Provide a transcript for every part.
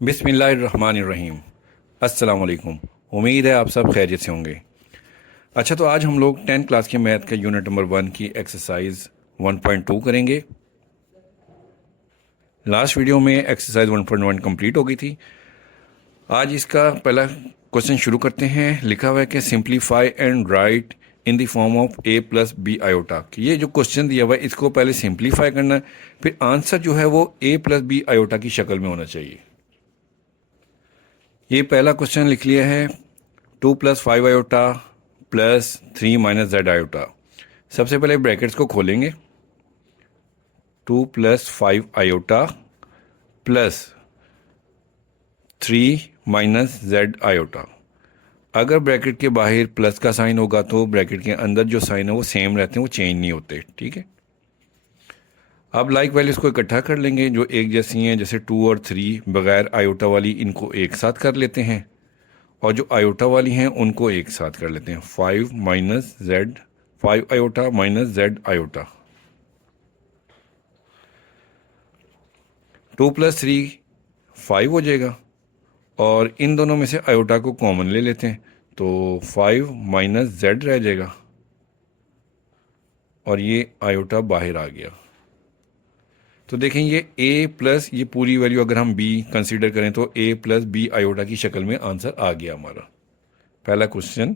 बिस्मिल्लाहिर्रहमानिर्रहीम। अस्सलाम वालेकुम। उम्मीद है आप सब खैरियत से होंगे। अच्छा, तो आज हम लोग 10th क्लास के मैथ का यूनिट नंबर 1 की एक्सरसाइज 1.2 करेंगे। लास्ट वीडियो में एक्सरसाइज 1.1 कंप्लीट हो गई थी। आज इसका पहला क्वेश्चन शुरू करते हैं। लिखा हुआ है कि simplify and write in the form of a plus B iota. ये जो क्वेश्चन दिया हुआ है इसको पहले सिंप्लीफाई करना है, फिर आंसर जो है वो a प्लस बी आयोटा की शक्ल में होना चाहिए। ये पहला क्वेश्चन लिख लिया है 2 plus 5 iota plus 3 minus Z iota. सबसे पहले ब्रैकेट्स को खोलेंगे। 2 plus 5 iota plus 3 minus Z iota. अगर ब्रैकेट के बाहर प्लस का साइन होगा तो ब्रैकेट के अंदर जो साइन है वो सेम रहते हैं, वो चेंज नहीं होते। ठीक है, अब लाइक वैल्यूज को इकट्ठा कर लेंगे जो एक जैसी हैं, जैसे 2 और 3 बगैर आयोटा वाली इनको एक साथ कर लेते हैं, और जो आयोटा वाली हैं उनको एक साथ कर लेते हैं। 5 minus Z, 5 iota minus Z iota. 2 plus 3 5 हो जाएगा, और इन दोनों में से आयोटा को कॉमन ले लेते हैं तो 5 माइनस जेड रह जाएगा, और ये आयोटा बाहर आ गया। तो देखें ये a प्लस ये पूरी वैल्यू अगर हम b कंसीडर करें तो a प्लस बी आयोटा की शक्ल में आंसर आ गया हमारा। पहला क्वेश्चन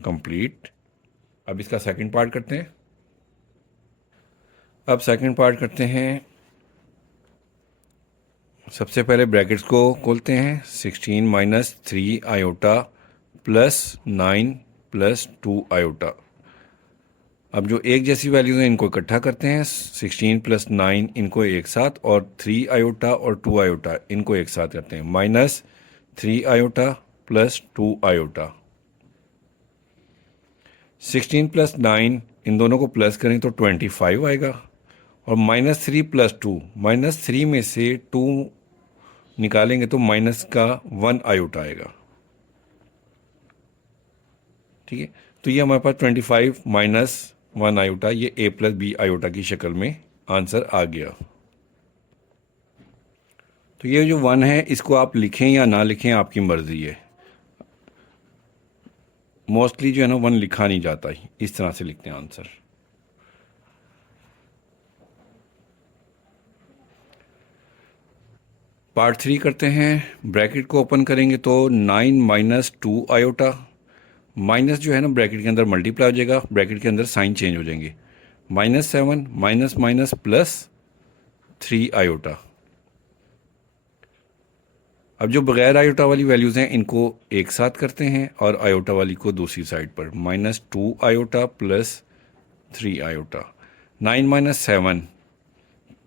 कंप्लीट। अब इसका सेकंड पार्ट करते हैं। अब सेकंड पार्ट करते हैं। सबसे पहले ब्रैकेट्स को खोलते हैं। 16 minus 3 iota plus 9 plus 2 iota. अब जो एक जैसी वैल्यूज हैं इनको इकट्ठा करते हैं। 16 प्लस 9 इनको एक साथ, और 3 आयोटा और 2 आयोटा इनको एक साथ करते हैं। Minus 3 iota plus 2 iota. 16 plus 9 इन दोनों को प्लस करें तो 25 आएगा, और माइनस 3 प्लस 2, माइनस 3 में से 2 निकालेंगे तो माइनस का 1 आयोटा आएगा। ठीक है, तो ये हमारे पास 25 माइनस 1 आयोटा, ये a प्लस बी आयोटा की शक्ल में आंसर आ गया। तो ये जो 1 है इसको आप लिखें या ना लिखें आपकी मर्जी है। मोस्टली जो है ना 1 लिखा नहीं जाता, ही इस तरह से लिखते हैं आंसर। पार्ट 3 करते हैं। ब्रैकेट को ओपन करेंगे तो 9 माइनस 2 आयोटा, माइनस जो है ना ब्रैकेट के अंदर मल्टीप्लाई हो जाएगा, ब्रैकेट के अंदर साइन चेंज हो जाएंगे। Minus 7 minus minus plus 3 iota. अब जो बगैर आयोटा वाली वैल्यूज़ हैं इनको एक साथ करते हैं, और आयोटा वाली को दूसरी साइड पर। Minus 2 iota plus 3 iota. 9 minus 7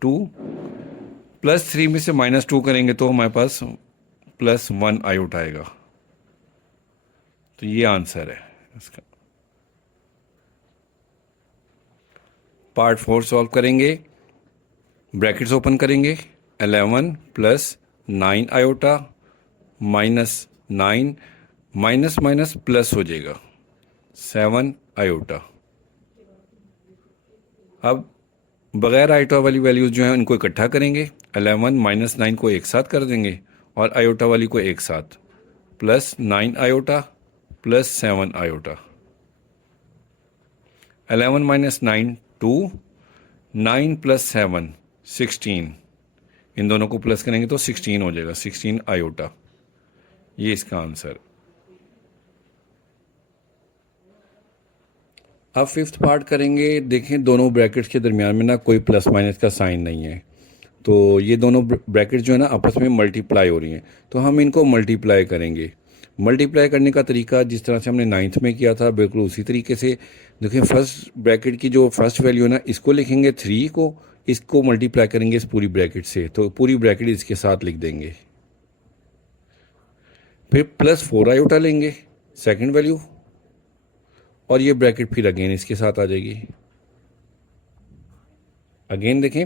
2, plus 3 में से माइनस 2 करेंगे तो हमारे पास प्लस 1 आयोटा आएगा। तो ये आंसर है इसका। पार्ट 4 सॉल्व करेंगे। ब्रैकेट्स ओपन करेंगे। 11 plus 9 iota minus 9, minus minus plus हो जाएगा 7 आयोटा। अब बगैर आयोटा वाली वैल्यूज जो हैं उनको इकट्ठा करेंगे। 11 माइनस 9 को एक साथ कर देंगे, और आयोटा वाली को एक साथ। Plus 9 iota plus 7 iota. 11 minus 9 2, 9 plus 7 16। इन दोनों को प्लस करेंगे तो 16 हो जाएगा, 16 आयोटा। ये इसका आंसर। अब फिफ्थ पार्ट करेंगे। देखें दोनों ब्रैकेट्स के दरमियान में ना कोई प्लस माइनस का साइन नहीं है, तो ये दोनों ब्रैकेट्स जो है ना आपस में मल्टीप्लाई हो रही हैं, तो हम इनको मल्टीप्लाई करेंगे। मल्टीप्लाई करने का तरीका जिस तरह से हमने 9th में किया था बिल्कुल उसी तरीके से। देखिए फर्स्ट ब्रैकेट की जो फर्स्ट वैल्यू है ना इसको लिखेंगे 3 को, इसको मल्टीप्लाई करेंगे इस पूरी ब्रैकेट से, तो पूरी ब्रैकेट इसके साथ लिख देंगे। फिर प्लस 4 आयोटा लेंगे सेकंड वैल्यू, और ये ब्रैकेट फिर अगेन इसके साथ आ जाएगी। अगेन देखें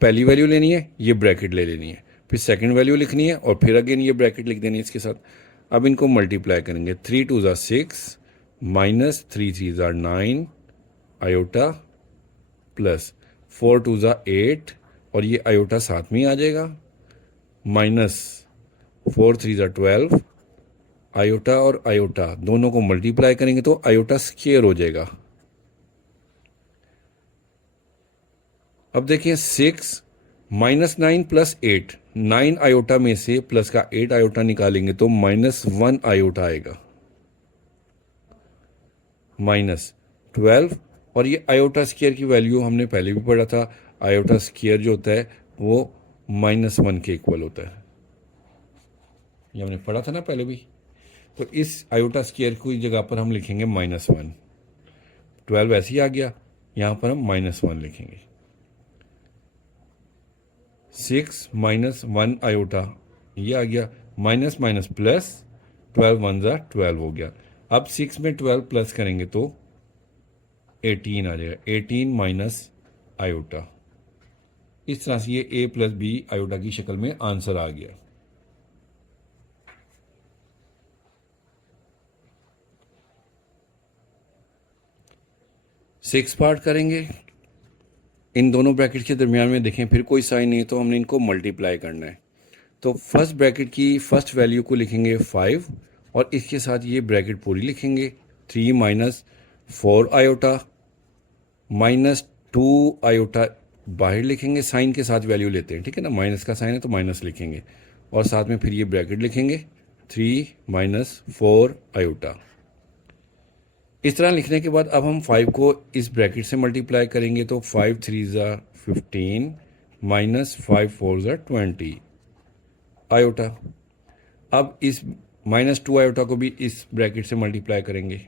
पहली वैल्यू लेनी है, ये ब्रैकेट ले लेनी है, फिर सेकंड वैल्यू लिखनी है, और फिर अगेन ये ब्रैकेट लिख देनी है इसके साथ। अब इनको मल्टीप्लाई करेंगे। 3 2 ज़ा 6 माइनस 3 3 ज़ा 9 आयोटा प्लस 4 2 ज़ा 8, और ये आयोटा साथ में ही आ जाएगा, माइनस 4 3 ज़ा 12, आयोटा और आयोटा दोनों को मल्टीप्लाई करेंगे तो आयोटा स्क्वायर हो जाएगा। अब देखिए 6 -9 + 8, 9 आयोटा में से प्लस का 8 आयोटा निकालेंगे तो -1 आयोटा आएगा, -12। और ये आयोटा स्क्वायर की वैल्यू हमने पहले भी पढ़ा था, आयोटा स्क्वायर जो होता है वो -1 के इक्वल होता है, ये हमने पढ़ा था ना पहले भी। तो इस आयोटा स्क्वायर की जगह पर हम लिखेंगे -1, 12 ऐसे ही आ गया, यहाँ पर हम -1 लिखेंगे। 6 -1 आयोटा ये आ गया, माइनस माइनस प्लस, 12 1 ज़ा 12 हो गया। अब 6 में 12 प्लस करेंगे तो 18 आ जाएगा, 18 माइनस आयोटा। इस तरह से ये a + b आयोटा की शक्ल में आंसर आ गया। सिक्स पार्ट करेंगे, इन दोनों ब्रैकेट के दरमियान में देखें फिर कोई साइन नहीं है तो हमने इनको मल्टीप्लाई करना है। तो फर्स्ट ब्रैकेट की फर्स्ट वैल्यू को लिखेंगे 5 और इसके साथ ये ब्रैकेट पूरी लिखेंगे, 3 - 4 आयोटा -2 आयोटा बाहर लिखेंगे, साइन के साथ वैल्यू लेते हैं, ठीक है ना, माइनस का साइन है तो माइनस लिखेंगे और साथ में फिर ये ब्रैकेट लिखेंगे 3 - 4 आयोटा। इस तरह लिखने के बाद अब हम 5 को इस ब्रैकेट से मल्टीप्लाई करेंगे तो 5 3 ज़ा 15 -5 4 ज़ा 20 आयोटा। अब इस -2 आयोटा को भी इस ब्रैकेट से मल्टीप्लाई करेंगे,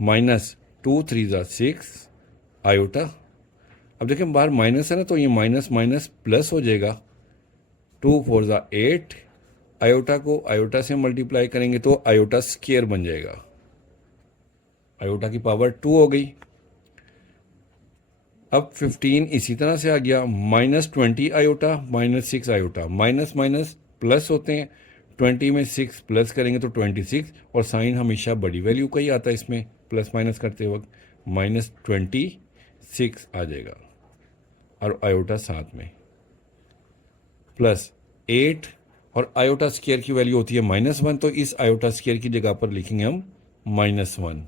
-2 3 ज़ा 6 आयोटा। अब देखें बाहर माइनस है ना तो ये माइनस माइनस प्लस हो जाएगा, 2 4 ज़ा 8 आयोटा को आयोटा से मल्टीप्लाई करेंगे तो आयोटा स्क्वायर बन जाएगा, आयोटा की पावर 2 हो गई। अब 15 इसी तरह से आ गया, -20 iota -6 iota, minus minus plus होते हैं, 20 में 6 प्लस करेंगे तो 26 और साइन हमेशा बड़ी वैल्यू का ही आता है इसमें प्लस माइनस करते वक्त, -26 आ जाएगा और आयोटा साथ में प्लस 8 और आयोटा स्क्वायर की वैल्यू होती है -1 तो इस आयोटा स्क्वायर की जगह पर लिखेंगे हम -1।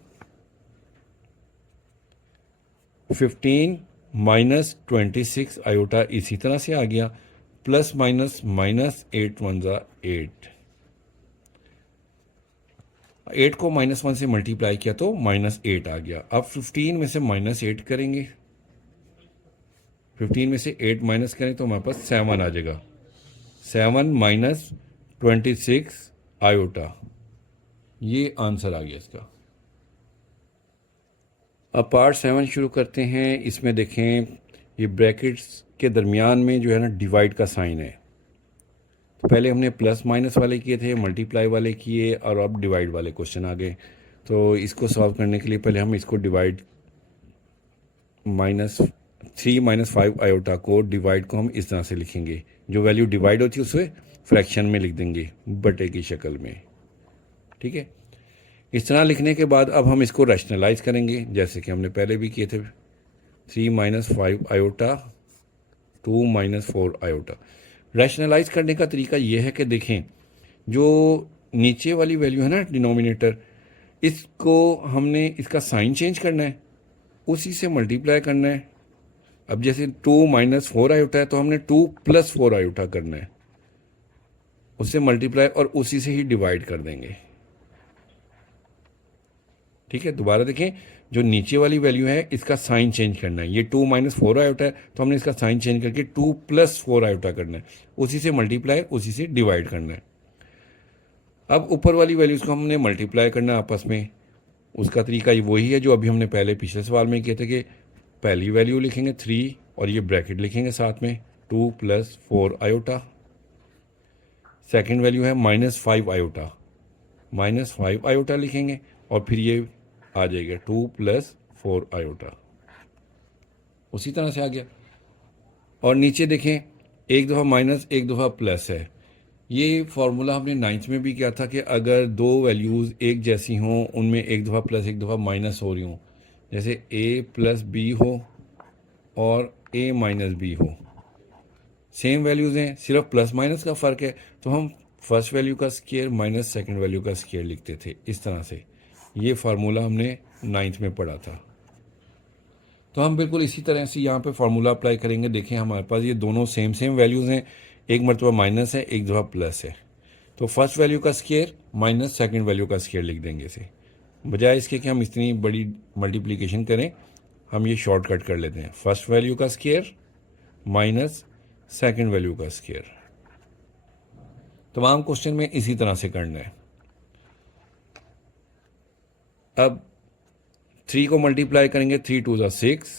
15 -26 आयोटा इसी तरह से आ गया, प्लस माइनस -8 1 ज़ा 8, 8 को -1 से मल्टीप्लाई किया तो -8 आ गया। अब 15 में से -8 करेंगे, 15 में से 8 माइनस करें तो हमारे पास 7 आ जाएगा, 7 - 26 आयोटा, ये आंसर आ गया इसका। अब पार्ट 7 शुरू करते हैं। इसमें देखें ये ब्रैकेट्स के दरमियान में जो है ना डिवाइड का साइन है, तो पहले हमने प्लस माइनस वाले किए थे, मल्टीप्लाई वाले किए और अब डिवाइड वाले क्वेश्चन आ गए। तो इसको सॉल्व करने के लिए पहले हम इसको डिवाइड -3 - 5 आयोटा को डिवाइड को हम इस तरह से लिखेंगे, जो वैल्यू डिवाइड होती है उसे फ्रैक्शन में लिख देंगे बटे की शक्ल में, ठीक है। इस तरह लिखने के बाद अब हम इसको रैशनलाइज करेंगे जैसे कि हमने पहले भी किए थे, 3 - 5 आयोटा 2 - 4 आयोटा। रैशनलाइज करने का तरीका यह है कि देखें जो नीचे वाली वैल्यू है ना डिनोमिनेटर, इसको हमने इसका साइन चेंज करना है, उसी से मल्टीप्लाई करना है। अब जैसे 2 - 4 आयोटा है तो हमने 2 + 4 आयोटा करना है, उससे मल्टीप्लाई और उसी से ही डिवाइड कर देंगे, ठीक है। दोबारा देखें, जो नीचे वाली वैल्यू है इसका साइन चेंज करना है, ये 2 - 4 आयोटा है तो हमने इसका साइन चेंज करके 2 + 4 आयोटा करना है, उसी से मल्टीप्लाई उसी से डिवाइड करना है। अब ऊपर वाली वैल्यूज़ को हमने मल्टीप्लाई करना है आपस में, उसका तरीका वही है जो अभी हमने पहले पिछले सवाल में किए थे कि पहली वैल्यू लिखेंगे 3 और ये ब्रैकेट लिखेंगे साथ में 2 + 4 आयोटा, सेकेंड वैल्यू है -5 आयोटा, -5 आयोटा लिखेंगे और फिर ये आ जाएगा 2 + 4 आयोटा, उसी तरह से आ गया। और नीचे देखें एक दफ़ा माइनस एक दफ़ा प्लस है, ये फार्मूला हमने 9th में भी किया था कि अगर दो वैल्यूज़ एक जैसी हों उनमें एक दफ़ा प्लस एक दफ़ा माइनस हो रही हों, जैसे a + b हो और a - b हो, सेम वैल्यूज़ हैं सिर्फ प्लस माइनस का फ़र्क है, तो हम फर्स्ट वैल्यू का स्क्वायर माइनस सेकंड वैल्यू का स्क्वायर लिखते थे इस तरह से। ये फार्मूला हमने 9th में पढ़ा था। तो हम बिल्कुल इसी तरह से यहाँ पे फार्मूला अप्लाई करेंगे। देखें हमारे पास ये दोनों सेम वैल्यूज़ हैं, एक मरतबा माइनस है, एक दफ़ा प्लस है। तो फर्स्ट वैल्यू का स्क्वायर माइनस सेकंड वैल्यू का स्क्वायर लिख देंगे इसे। बजाय इसके कि हम इतनी बड़ी मल्टीप्लिकेशन करें, हम ये शॉर्टकट कर लेते हैं। फर्स्ट वैल्यू का स्क्वायर माइनस सेकंड वैल्यू का स्क्वायर। तमाम क्वेश्चन में इसी तरह से करना है। अब 3 को मल्टीप्लाई करेंगे, 3 2 ज़ा 6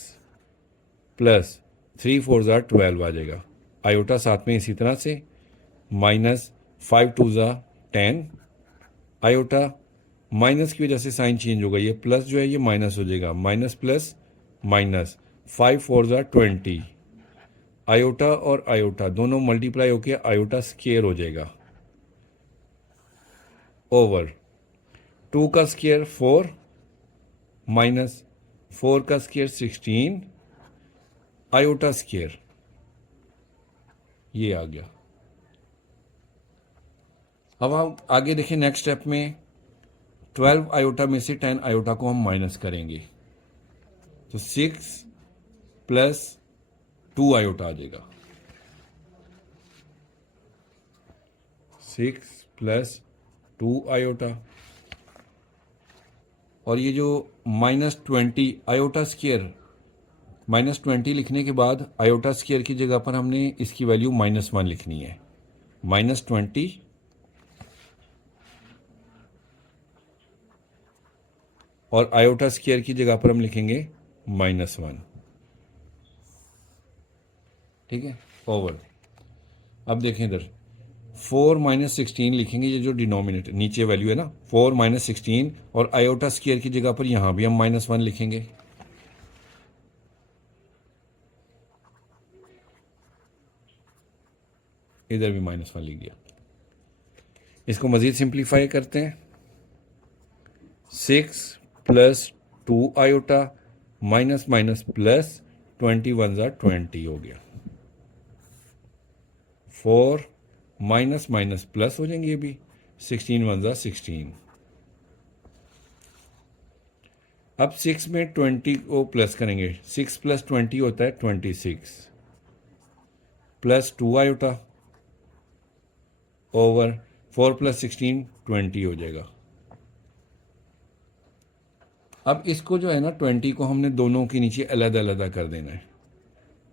प्लस 3 4 ज़ा 12 आ जाएगा। आयोटा साथ में इसी तरह से माइनस 5 2 ज़ा 10। आयोटा माइनस की वजह से साइन चेंज होगा, ये प्लस जो है ये माइनस हो जाएगा, माइनस प्लस माइनस 5 4 ज़ा 20। आयोटा और आयोटा दोनों मल्टीप्लाई होकर आयोटा स्क्वायर हो जाएगा ओवर 2 का स्क्वायर 4 माइनस 4 का स्क्वायर 16 आयोटा स्क्वायर, ये आ गया। अब हम आगे देखें नेक्स्ट स्टेप में 12 आयोटा में से 10 आयोटा को हम माइनस करेंगे, तो 6 प्लस 2 आयोटा आ जाएगा। 6 प्लस 2 आयोटा, और ये जो माइनस 20 आयोटा स्क्वायर, माइनस 20 लिखने के बाद आयोटा स्क्वायर की जगह पर हमने इसकी वैल्यू -1 लिखनी है। माइनस 20 और आयोटा स्क्वायर की जगह पर हम लिखेंगे -1, ठीक है, ओवर। अब देखें इधर 4 माइनस 16 लिखेंगे, ये जो डिनोमिनेटर नीचे वैल्यू है ना 4 माइनस 16, और आयोटा स्क्वायर की जगह पर यहां भी हम -1 लिखेंगे। इधर भी -1 लिख दिया। इसको मजीद सिंप्लीफाई करते हैं। 6 plus 2 iota minus minus plus 21 ज़ा 20 हो गया। 4 माइनस माइनस प्लस हो जाएंगे, ये भी 16 1 ज़ा 16। अब 6 में 20 को प्लस करेंगे, 6 प्लस 20 होता है 26 प्लस 2 आयोटा ओवर 4 प्लस 16 20 हो जाएगा। अब इसको जो है ना 20 को हमने दोनों के नीचे अलग-अलग कर देना है।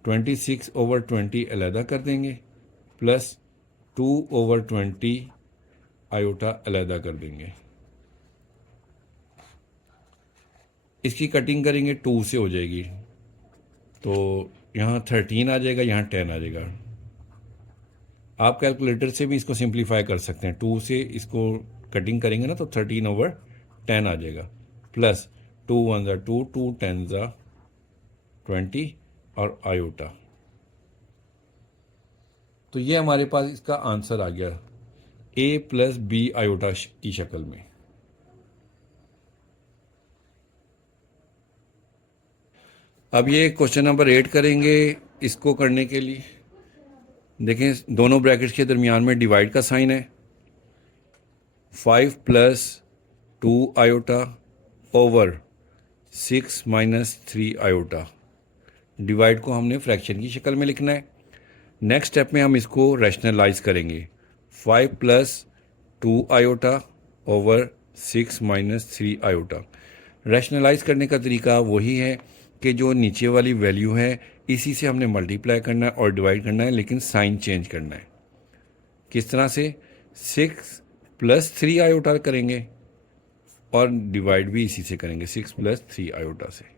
26 ओवर 20 अलग कर देंगे, प्लस 2 ओवर 20 आयोटा अलग कर देंगे। इसकी कटिंग करेंगे 2 से हो जाएगी, तो यहाँ 13 आ जाएगा, यहाँ 10 आ जाएगा। आप कैलकुलेटर से भी इसको सिंप्लीफाई कर सकते हैं। 2 से इसको कटिंग करेंगे ना तो 13 ओवर 10 आ जाएगा, प्लस 2 1 ज़ा 2, 2 10 ज़ा 20 और आयोटा। तो ये हमारे पास इसका आंसर आ गया a प्लस बी आयोटा की शक्ल में। अब ये क्वेश्चन नंबर 8 करेंगे। इसको करने के लिए देखें दोनों ब्रैकेट्स के दरमियान में डिवाइड का साइन है। 5 plus 2 iota over 6 minus 3 iota. Divide को हमने फ्रैक्शन की शक्ल में लिखना है। नेक्स्ट स्टेप में हम इसको रैशनलाइज करेंगे। 5 plus 2 iota over 6 minus 3 iota. Rationalise करने का तरीका वही है कि जो नीचे वाली वैल्यू है इसी से हमने मल्टीप्लाई करना है और डिवाइड करना है, लेकिन साइन चेंज करना है। किस तरह से? 6 प्लस 3 आयोटा करेंगे और डिवाइड भी इसी से करेंगे, 6 प्लस 3 आयोटा से।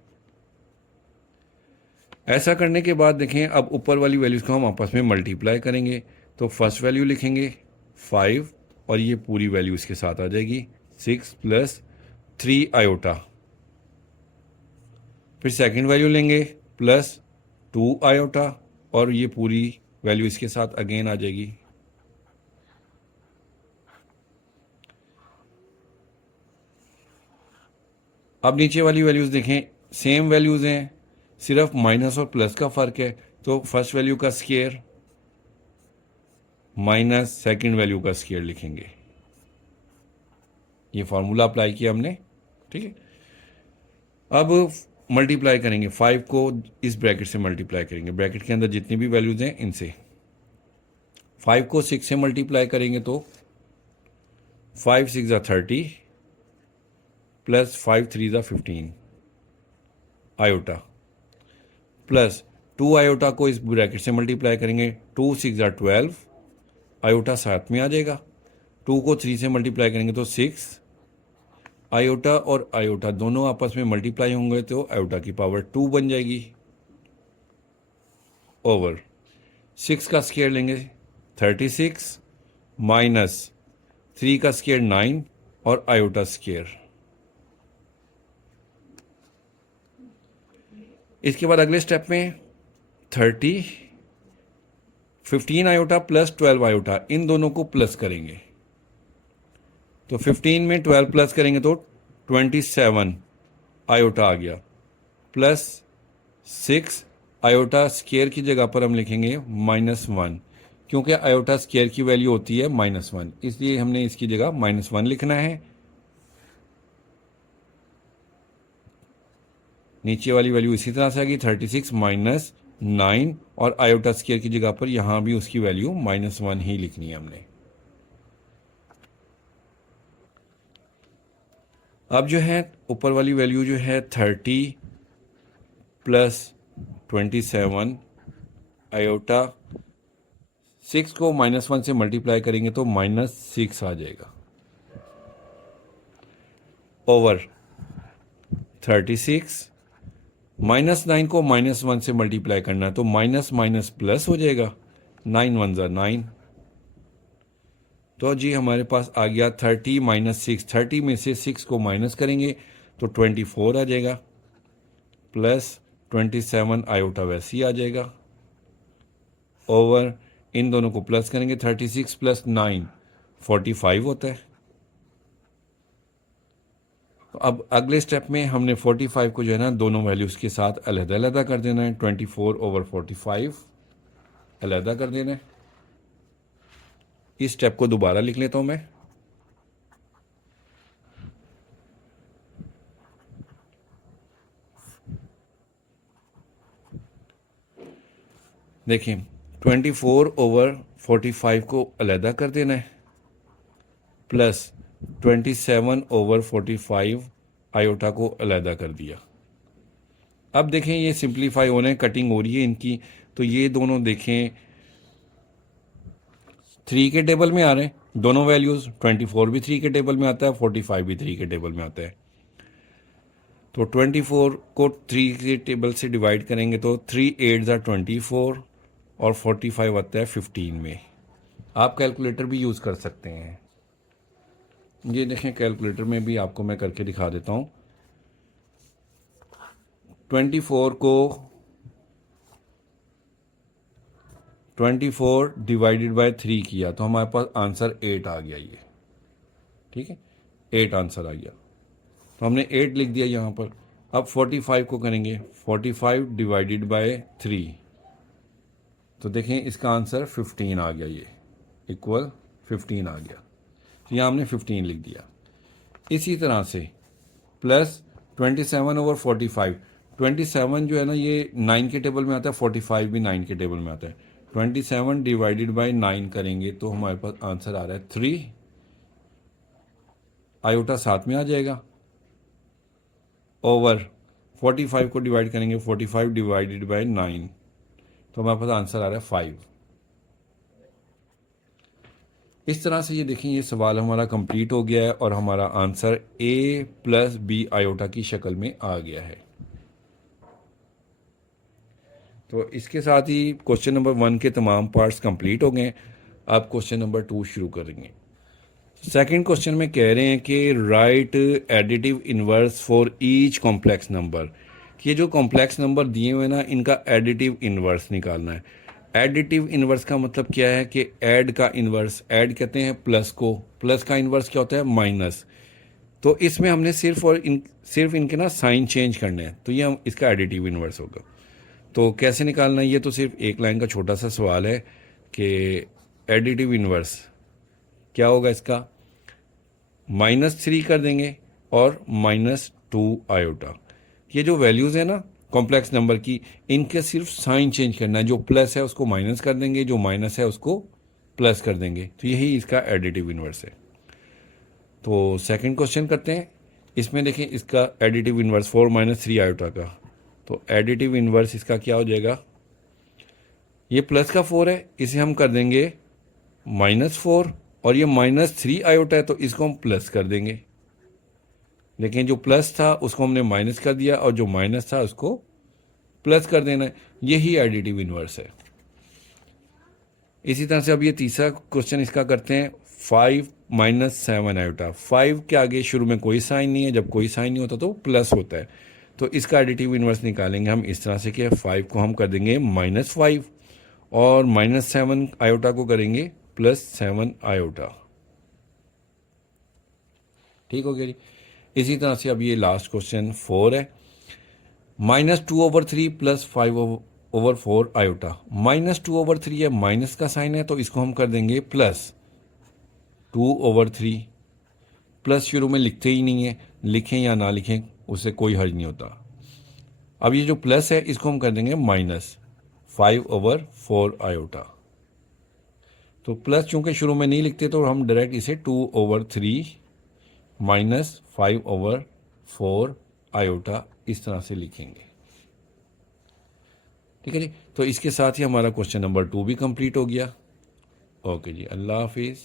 ऐसा करने के बाद देखें अब ऊपर वाली वैल्यूज़ को हम आपस में मल्टीप्लाई करेंगे। तो फर्स्ट वैल्यू लिखेंगे 5 और ये पूरी वैल्यू इसके साथ आ जाएगी 6 प्लस 3 आयोटा। फिर सेकंड वैल्यू लेंगे प्लस 2 आयोटा और ये पूरी वैल्यू इसके साथ अगेन आ जाएगी। अब नीचे वाली वैल्यूज़ देखें, सेम वैल्यूज़ हैं, सिर्फ माइनस और प्लस का फ़र्क है। तो फर्स्ट वैल्यू का स्क्वायर माइनस सेकंड वैल्यू का स्क्वायर लिखेंगे। ये फार्मूला अप्लाई किया हमने, ठीक है। अब मल्टीप्लाई करेंगे, 5 को इस ब्रैकेट से मल्टीप्लाई करेंगे, ब्रैकेट के अंदर जितनी भी वैल्यूज हैं इनसे। 5 को 6 से मल्टीप्लाई करेंगे तो 5 6 ज़ा 30 प्लस 5 3 ज़ा 15 आयोटा, प्लस 2 आयोटा को इस ब्रैकेट से मल्टीप्लाई करेंगे, 2 6 ज़ा 12 आयोटा साथ में आ जाएगा। 2 को 3 से मल्टीप्लाई करेंगे तो 6 आयोटा और आयोटा दोनों आपस में मल्टीप्लाई होंगे तो आयोटा की पावर 2 बन जाएगी, ओवर 6 का स्क्वायर लेंगे 36 माइनस 3 का स्क्वायर 9 और आयोटा स्क्वायर। इसके बाद अगले स्टेप में 15 आयोटा प्लस 12 आयोटा, इन दोनों को प्लस करेंगे तो 15 में 12 प्लस करेंगे तो 27 आयोटा आ गया, प्लस 6 आयोटा स्क्वायर की जगह पर हम लिखेंगे -1, क्योंकि आयोटा स्क्वायर की वैल्यू होती है -1, इसलिए हमने इसकी जगह -1 लिखना है। नीचे वाली वैल्यू इसी तरह से आएगी 36 माइनस 9 और आयोटा स्क्वायर की जगह पर यहां भी उसकी वैल्यू -1 ही लिखनी है हमने। अब जो है ऊपर वाली वैल्यू जो है 30 प्लस 27 आयोटा, 6 को -1 से मल्टीप्लाई करेंगे तो -6 आ जाएगा, ओवर 36 -9 को -1 से मल्टीप्लाई करना है तो माइनस माइनस प्लस हो जाएगा, 9 1 ज़ा 9। तो जी हमारे पास आ गया 30 माइनस 6, 30 में से 6 को माइनस करेंगे तो 24 आ जाएगा, प्लस 27 आयोटा वैसे ही आ जाएगा, ओवर इन दोनों को प्लस करेंगे 36 प्लस 9 45 होता है। तो अब अगले स्टेप में हमने 45 को जो है ना दोनों वैल्यूज़ के साथ अलग-अलग कर देना है, 24/45 अलग कर देना है। इस स्टेप को दोबारा लिख लेता हूं मैं। देखिए 24/45 को अलग कर देना है, प्लस 27/45 आयोटा को अलग कर दिया। अब देखें ये सिंप्लीफाई होने, कटिंग हो रही है इनकी, तो ये दोनों देखें 3 के टेबल में आ रहे हैं दोनों वैल्यूज़, 24 भी 3 के टेबल में आता है, 45 भी 3 के टेबल में आता है। तो 24 को 3 के टेबल से डिवाइड करेंगे तो 3 8 ज़ा 24 और 45 आता है 15 में। आप कैलकुलेटर भी यूज़ कर सकते हैं। ये देखें कैलकुलेटर में भी आपको मैं करके दिखा देता हूँ। 24 को 24 डिवाइडेड बाय 3 किया तो हमारे पास आंसर 8 आ गया, ये ठीक है 8 आंसर आ गया, तो हमने 8 लिख दिया यहाँ पर। अब 45 को करेंगे 45 डिवाइडेड बाय 3, तो देखें इसका आंसर 15 आ गया, ये इक्वल 15 आ गया, तो यहाँ हमने 15 लिख दिया। इसी तरह से प्लस 27/45, 27 जो है ना ये 9 के टेबल में आता है, 45 भी 9 के टेबल में आता है। 27 डिवाइडेड बाय 9 करेंगे तो हमारे पास आंसर आ रहा है 3, आयोटा साथ में आ जाएगा, ओवर 45 को डिवाइड करेंगे 45 डिवाइडेड बाय 9 तो हमारे पास आंसर आ रहा है 5। इस तरह से ये देखें ये सवाल हमारा कंप्लीट हो गया है और हमारा आंसर A + B आयोटा की शक्ल में आ गया है। तो इसके साथ ही क्वेश्चन नंबर 1 के तमाम पार्ट्स कंप्लीट हो गए। अब क्वेश्चन नंबर 2 शुरू करेंगे। सेकंड क्वेश्चन में कह रहे हैं कि right additive inverse for each complex number, कि ये जो कॉम्प्लेक्स नंबर दिए हुए ना इनका एडिटिव इनवर्स निकालना है। एडिटिव इनवर्स का मतलब क्या है कि ऐड का इनवर्स, ऐड कहते हैं प्लस को, प्लस का इनवर्स क्या होता है माइनस। तो इसमें हमने सिर्फ इनके ना साइन चेंज करने हैं, तो ये इसका एडिटिव इनवर्स होगा। तो कैसे निकालना है, ये तो सिर्फ एक लाइन का छोटा सा सवाल है कि एडिटिव इन्वर्स क्या होगा इसका, -3 कर देंगे और -2 आयोटा। ये जो वैल्यूज़ है ना कॉम्प्लेक्स नंबर की, इनके सिर्फ साइन चेंज करना है, जो प्लस है उसको माइनस कर देंगे, जो माइनस है उसको प्लस कर देंगे, तो यही इसका एडिटिव इन्वर्स है। तो सेकंड क्वेश्चन करते हैं। इसमें देखें इसका एडिटिव इन्वर्स 4 - 3 आयोटा का, तो एडिटिव इन्वर्स इसका क्या हो जाएगा, ये प्लस का 4 है, इसे हम कर देंगे -4, और ये -3 आयोटा है तो इसको हम प्लस कर देंगे। लेकिन जो प्लस था उसको हमने माइनस कर दिया और जो माइनस था उसको प्लस कर देना है, यही एडिटिव इन्वर्स है। इसी तरह से अब ये तीसरा क्वेश्चन इसका करते हैं। 5 - 7 आयोटा, 5 के आगे शुरू में कोई साइन नहीं है, जब कोई साइन नहीं होता तो प्लस होता है, तो इसका एडिटिव इन्वर्स निकालेंगे हम इस तरह से कि 5 को हम कर देंगे -5 और -7 आयोटा को करेंगे +7 आयोटा। ठीक हो गया जी। इसी तरह से अब ये लास्ट क्वेश्चन 4 है। -2/3 + 5/4 आयोटा। -2/3 है, माइनस का साइन है तो इसको हम कर देंगे +2/3। प्लस शुरू में लिखते ही नहीं है, लिखें या ना लिखें उससे कोई हर्ज नहीं होता। अब ये जो प्लस है इसको हम कर देंगे -5/4 आयोटा। तो प्लस चूंकि शुरू में नहीं लिखते तो हम डायरेक्ट इसे 2/3 -5/4 आयोटा इस तरह से लिखेंगे। ठीक है जी। तो इसके साथ ही हमारा क्वेश्चन नंबर 2 भी कंप्लीट हो गया। ओके जी, अल्लाह हाफिज़।